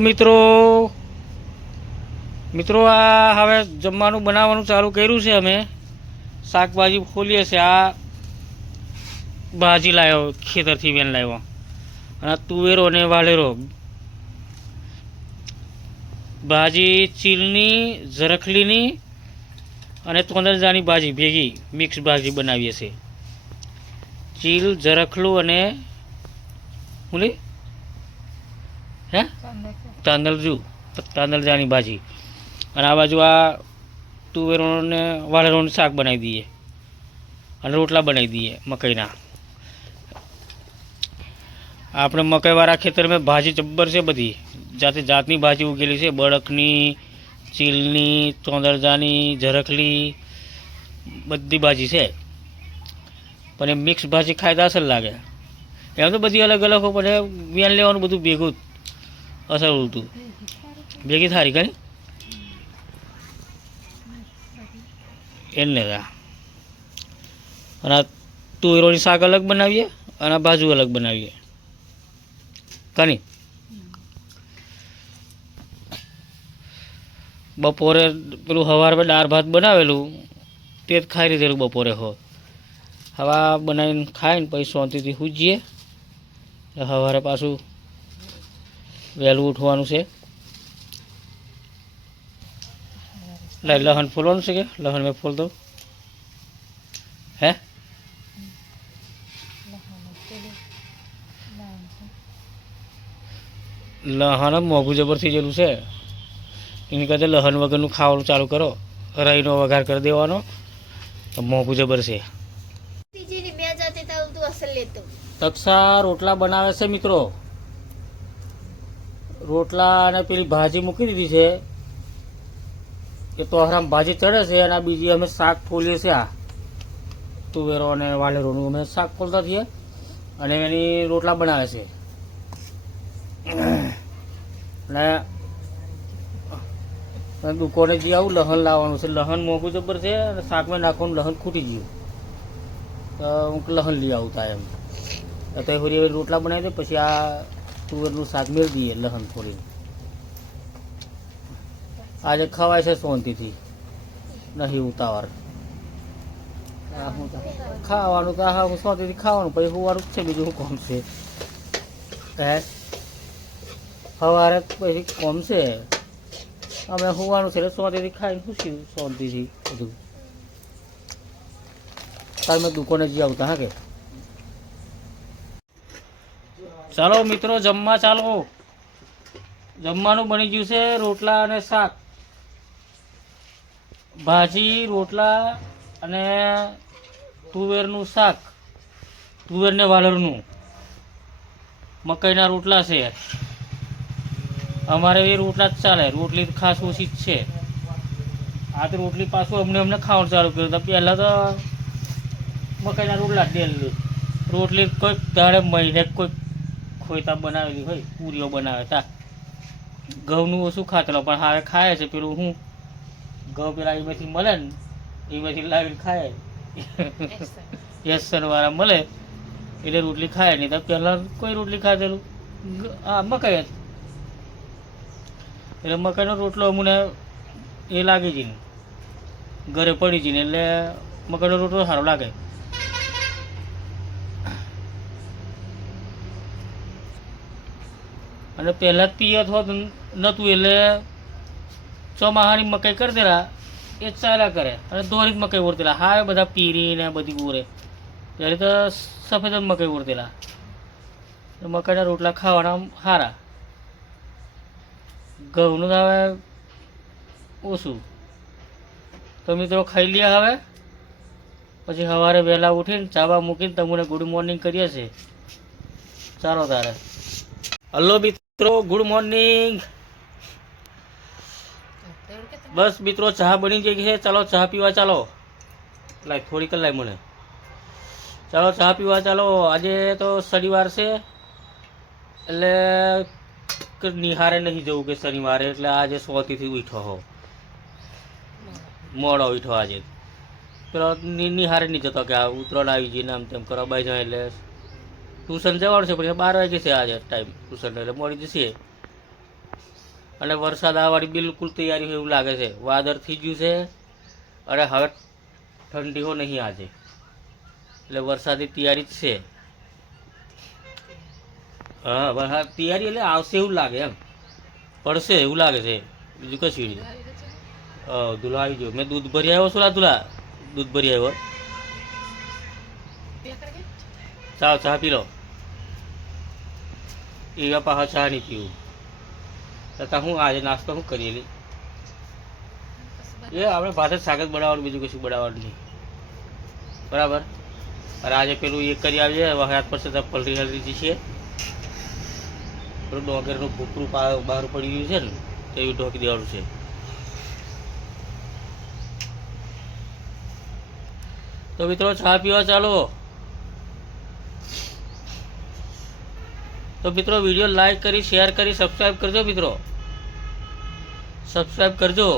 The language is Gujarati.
મિત્રો મિત્રો આ હવે જમવાનું બનાવવાનું ચાલુ કર્યું છે અમે. શાકભાજી ખોલીએ છે આ ભાજી લાવ્યો ખેતરથી બેન લાવ્યો અને તુવેરો અને વાલેરો. ભાજી ચીલની ઝરખલીની અને તોંદરજાની ભાજી ભેગી મિક્સ ભાજી બનાવીએ છીએ. ચીલ ઝરખલું અને શું લે હે? તાંદલજુ તાંદલજાની ભાજી. અને આ બાજુ આ તુવેરોને વાળેરોનું શાક બનાવી દઈએ. અને રોટલા બનાવી દઈએ મકાઈના. આપણે મકાઈવાળા ખેતરમાં ભાજી જબ્બર છે બધી. જાતે જાતની ભાજી ઉગેલી છે. બળકની, ચીલની, ચોંદરજાની ઝરખલી બધી ભાજી છે. પણ એ મિક્સ ભાજી ખાય તો અસર લાગે. એમ તો બધી અલગ અલગ હોય, પણ વ્યાન લેવાનું બધું ભેગું અસર ઉલતું ભેગી થારી કરી? એને તા અને આ તુવેરોની શાક અલગ બનાવીએ અને આ બાજુ અલગ બનાવીએ. કની? બપોરે પેલું સવારમાં દાળ ભાત બનાવેલું, તે જ ખાઈ લીધેલું બપોરે હો હવા બનાવીને ખાઈને પછી શાંતિથી સૂજીએ. સવારે પાછું વહેલું ઉઠવાનું છે. લે લહન ફૂલવાનું છે કે? લહન મેં ફૂલ દઉં. હે? લહન મોઘું જબર થઈ ગયેલું છે. એની કરતા લહન વગરનું ખાવાનું ચાલુ કરો. રાઈનો વઘાર કરી દેવાનો. તો મોંઘું જબર છે. તક્ષા રોટલા બનાવે છે મિત્રો. રોટલા અને પેલી ભાજી મૂકી દીધી છે. એ તો હરામ ભાજી ચડે છે અને બીજી અમે શાક ફોલીએ છીએ આ. તુવેરો અને વાલેરોનું અમે શાક ફોલતા છીએ અને એની રોટલા બનાવે છે. અને દુકાને જે આવું લહન લાવવાનું છે. લહન મોંઘું જબર છે અને શાકમાં નાખવાનું લહન ખૂટી ગયું. તો હું લહન લઈ આવતા એમ. તો એ રોટલા બનાવી દે, પછી આ તુવેરનું શાક મેળ દઈએ લહન થોડી આજે ખવાય છે શાંતિથી નહીં ઉતાવળ. શું ખાવાનું તો હા શાંતિથી ખાવાનું, પછી હુવાનું જ છે, બીજું શું કોમ છે? હે? સવારે પછી કોમ છે. અમે હોવાનું છે એટલે શાંતિથી ખાઈને ખુશી શાંતિથી બધું. કાલ મેં દુકાને જઈ આવતા, હા કે? ચાલો મિત્રો, જમવા ચાલો. જમવાનું બની ગયું છે રોટલા અને શાક. ભાજી, રોટલા અને તુવેરનું શાક. તુવેર ને વાલરનું. મકાઈના રોટલા છે. અમારે એ રોટલા જ ચાલે. રોટલી ખાસ ઓછી જ છે. આ તો રોટલી પાછું અમને અમને ખાવાનું ચાલુ કર્યું હતું. પહેલાં તો મકાઈના રોટલા જ ડેલી. રોટલી કોઈક દાડે મહિને કોઈક ખોયતા બનાવેલી હોય, પૂરીઓ બનાવે તા. ઘઉંનું ઓછું ખાતેલો પણ હવે ખાય છે, પેલું હું? ઘઉં પેલા એમાંથી મળે ને, એમાંથી લાવીને ખાય. યસન વાળા મળે, એટલે રોટલી ખાય, નહીં તો પહેલાં કોઈ રોટલી ખાધેલું? આ મકાઈ જ એટલે મકાઈનો રોટલો અમને એ લાગી જઈને, ઘરે પડી જઈને, એટલે મકાઈનો રોટલો સારો લાગે. અને પહેલાં પિયત હોત નહોતું એટલે ચોમાહાની મકાઈ કરી દેલા, એ ચાલ્યા કરે. અને દોરી જ મકાઈ ઉડતેલા હા બધા પીરી ને બધી ઉરે ત્યારે તો સફેદ જ મકાઈ ઉડતેલા મકાઈના રોટલા ખાવાના સારા ઘઉંનું તો હવે ઓછું. તો મિત્રો ખાઈ લઈએ હવે. પછી સવારે વહેલા ઉઠીને ચાવા મૂકીને તમને ગુડ મોર્નિંગ કરીએ છીએ. ચાલો તારે. હલો મિત્રો ગુડ મોર્નિંગ બસ મિત્રો, ચા બની ગઈ છે. ચાલો, ચા પીવા ચાલો. લાઈ થોડી કલાક મને. ચાલો, ચા પીવા ચાલો. આજે તો શનિવાર છે. એટલે નિહારે નહીં જવું કે શનિવારે. એટલે આજે સોતીથી ઉઠો હો. મોડો ઉઠો આજે. પેલો નિહારે નહીં જતો કે આ ઉત્તરાયણ આવી જઈને આમ તેમ કરવા. બાઈ જાય એટલે ટ્યુશન જવાનું છે, પછી બાર વાગે છે આજે ટાઈમ ટ્યુશન, એટલે મોડી જશે. અને વરસાદ આવવાની બિલકુલ તૈયારી હોય એવું લાગે છે. વાદળ થઈ ગયું છે, અને હવે ઠંડી હો નહીં આજે. એટલે વરસાદની તૈયારી જ છે. હા વરસાદ તૈયારી એટલે આવશે એવું લાગે એમ. પડશે એવું લાગે છે. બીજું કશું નહીં. દુલા આવી ગયો. મેં દૂધ ભરી આવ્યો છું દુલા દૂધ ભરી આવ્યો. ચાલો ચા પી લો એવા પાછા ચા નહીં પીવું છતાં હું આજે નાસ્તો શું કરીએ? એ આપણે ભાત જ શાક જ બનાવવાનું બીજું કશું બનાવવાનું નહીં બરાબર અને આજે પેલું એ કરી આવીએ હાથ પર છતાં પલરી હલરી છે પેલું ડોંગરનું ભૂકરું બહાર પડી ગયું છે ને તો એવું ઢોકી દેવાનું છે તો મિત્રો ચા પીવા ચાલો તો મિત્રો વીડિયો લાઈક કરી શેર કરી સબસ્ક્રાઈબ કરજો મિત્રો. સબસ્ક્રાઈબ કરજો.